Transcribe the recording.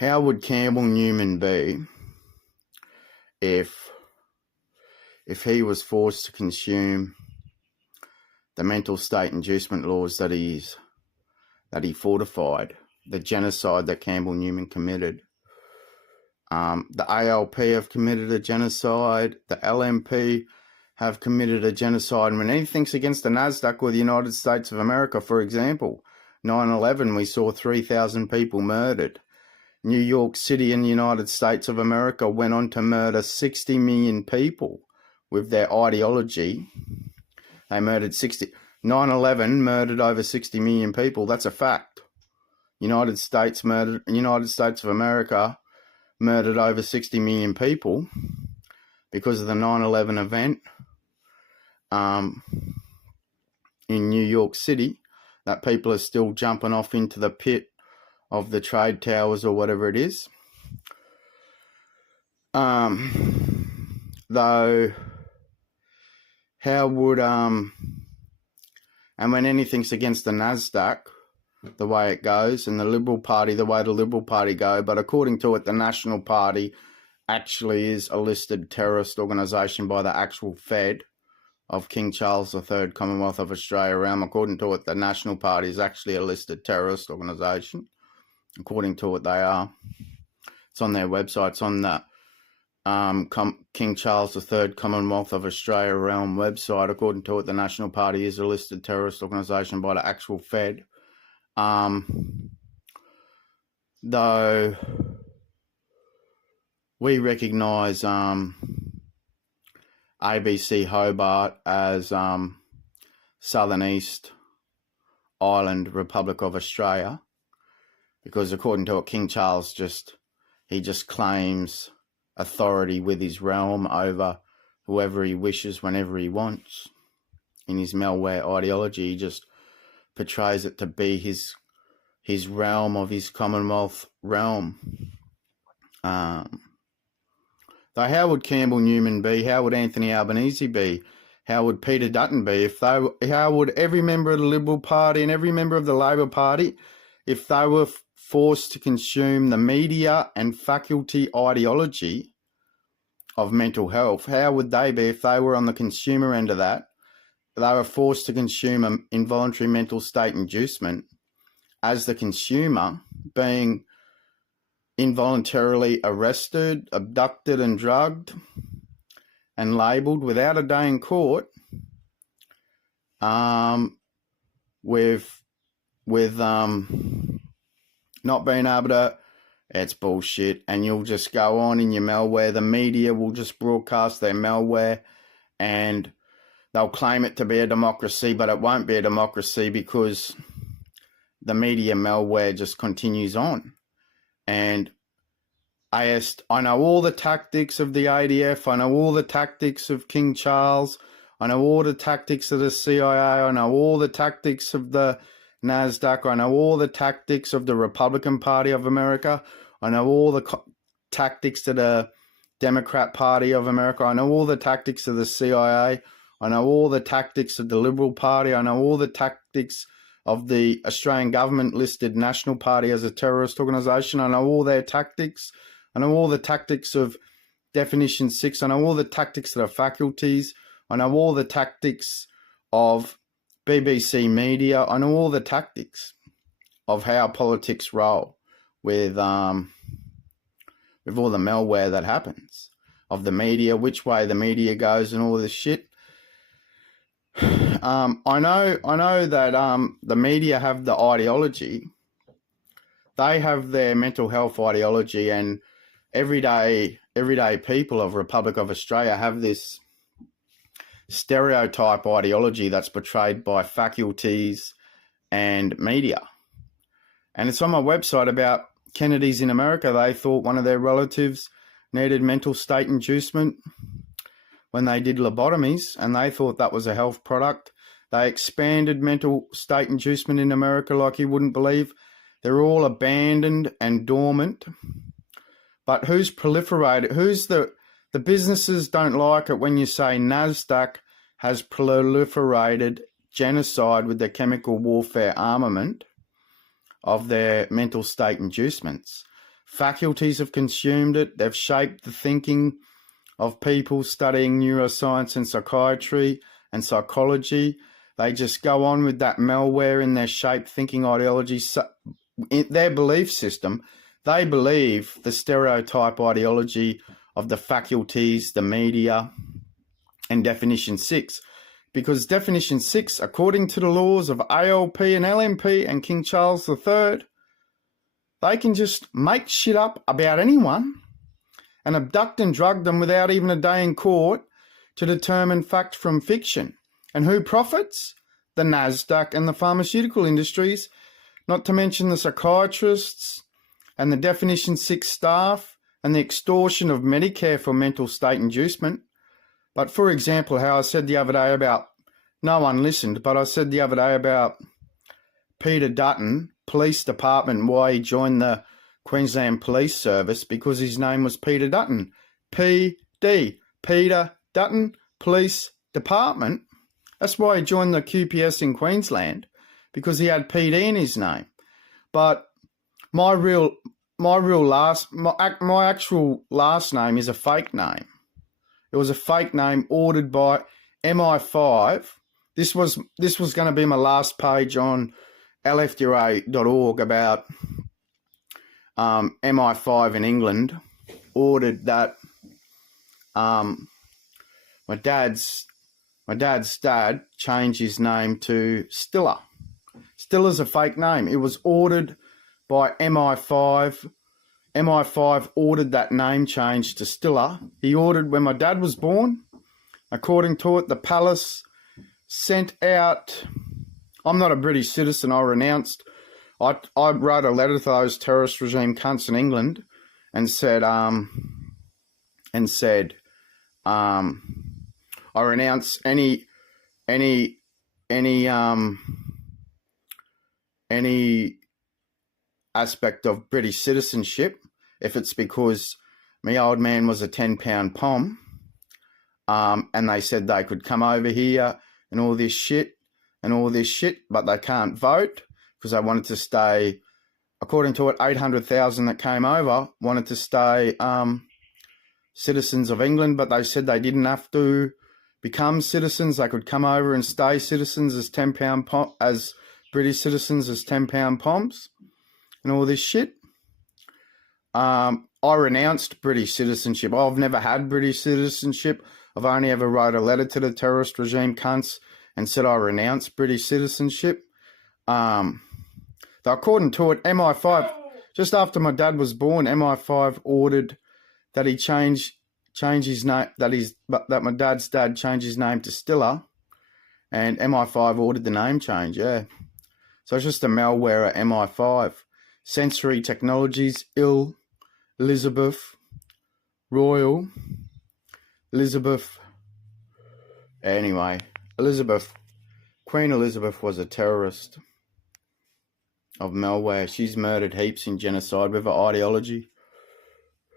How would Campbell Newman be if he was forced to consume the mental state inducement laws that he fortified, the genocide that Campbell Newman committed? The ALP have committed a genocide. The LMP have committed a genocide. When anything's against the NASDAQ or the United States of America, for example, 9/11, we saw 3,000 people murdered. New York City and the United States of America went on to murder 60 million people with their ideology. They murdered 9/11 murdered over 60 million people. That's a fact. United States of America murdered over 60 million people because of the 9/11 event in New York City, that people are still jumping off into the pit of the trade towers or whatever it is. Though, how would, and when anything's against the NASDAQ, the way it goes, and the Liberal Party, the way the Liberal Party go, but according to it, the National Party actually is a listed terrorist organisation by the actual Fed of King Charles III, Commonwealth of Australia realm. According to it, the National Party is actually a listed terrorist organisation. According to it, they are. It's on their website. It's on the King Charles III, Commonwealth of Australia realm website. According to it, the National Party is a listed terrorist organisation by the actual Fed. Though we recognise ABC Hobart as Southern East Island Republic of Australia, because according to it, King Charles just claims authority with his realm over whoever he wishes whenever he wants. In his malware ideology, he just portrays it to be his realm of his Commonwealth realm. Though how would Campbell Newman be? How would Anthony Albanese be? How would Peter Dutton be? How would every member of the Liberal Party and every member of the Labor Party, if they were forced to consume the media and faculty ideology of mental health? How would they be if they were on the consumer end of that? They were forced to consume an involuntary mental state inducement as the consumer, being involuntarily arrested, abducted and drugged and labelled without a day in court, with not being able to, it's bullshit, and you'll just go on in your malware. The media will just broadcast their malware and they'll claim it to be a democracy, but it won't be a democracy because the media malware just continues on. And I know all the tactics of the ADF. I know all the tactics of King Charles. I know all the tactics of the CIA. I know all the tactics of the NASDAQ. I know all the tactics of the Republican Party of America. I know all the tactics of the Democrat Party of America. I know all the tactics of the CIA. I know all the tactics of the Liberal Party. I know all the tactics of the Australian government-listed National Party as a terrorist organisation. I know all their tactics. I know all the tactics of Definition 6. I know all the tactics of the faculties. I know all the tactics of BBC Media. I know all the tactics of how politics roll with all the malware that happens, of the media, which way the media goes and all this shit. I know that the media have the ideology. They have their mental health ideology, and everyday people of Republic of Australia have this stereotype ideology that's portrayed by faculties and media. And it's on my website about Kennedys in America. They thought one of their relatives needed mental state inducement when they did lobotomies, and they thought that was a health product. They expanded mental state inducement in America like you wouldn't believe. They're all abandoned and dormant. But who's proliferated? Who's the businesses don't like it when you say NASDAQ has proliferated genocide with their chemical warfare armament of their mental state inducements. Faculties have consumed it. They've shaped the thinking of people studying neuroscience and psychiatry and psychology. They just go on with that malware in their shaped thinking ideology, in their belief system. They believe the stereotype ideology of the faculties, the media, and Definition 6. Because Definition 6, according to the laws of ALP and LMP and King Charles III, they can just make shit up about anyone and abduct and drug them without even a day in court to determine fact from fiction. And who profits? The NASDAQ and the pharmaceutical industries, not to mention the psychiatrists and the Definition 6 staff and the extortion of Medicare for mental state inducement. But for example, how I said the other day about, no one listened, but I said the other day about Peter Dutton, Police Department, why he joined the Queensland Police Service, because his name was Peter Dutton. PD, Peter Dutton, Police Department. That's why he joined the QPS in Queensland, because he had PD in his name. But my actual last name is a fake name. It was a fake name ordered by MI5. This was going to be my last page on LFDRA.org about MI5 in England ordered that my dad's dad changed his name to Stiller. Stiller's a fake name. It was ordered by MI5. MI5 ordered that name change to Stiller. He ordered, when my dad was born, according to it, the palace sent out, I'm not a British citizen, I renounced. I wrote a letter to those terrorist regime cunts in England and said, I renounce any aspect of British citizenship if it's because my old man was a 10-pound pom, and they said they could come over here and all this shit, but they can't vote because they wanted to stay, according to it, 800,000 that came over wanted to stay citizens of England, but they said they didn't have to become citizens. They could come over and stay citizens as 10-pound as British citizens as 10-pound poms and all this shit. I renounced British citizenship. I've never had British citizenship. I've only ever wrote a letter to the terrorist regime cunts and said I renounce British citizenship. Though according to it, MI5, just after my dad was born, MI5 ordered that he change his name, that my dad's dad changed his name to Stiller, and MI5 ordered the name change, yeah. So it's just a malware at MI5. Sensory Technologies, Elizabeth, Royal, Elizabeth. Anyway, Queen Elizabeth was a terrorist of malware. She's murdered heaps in genocide with her ideology.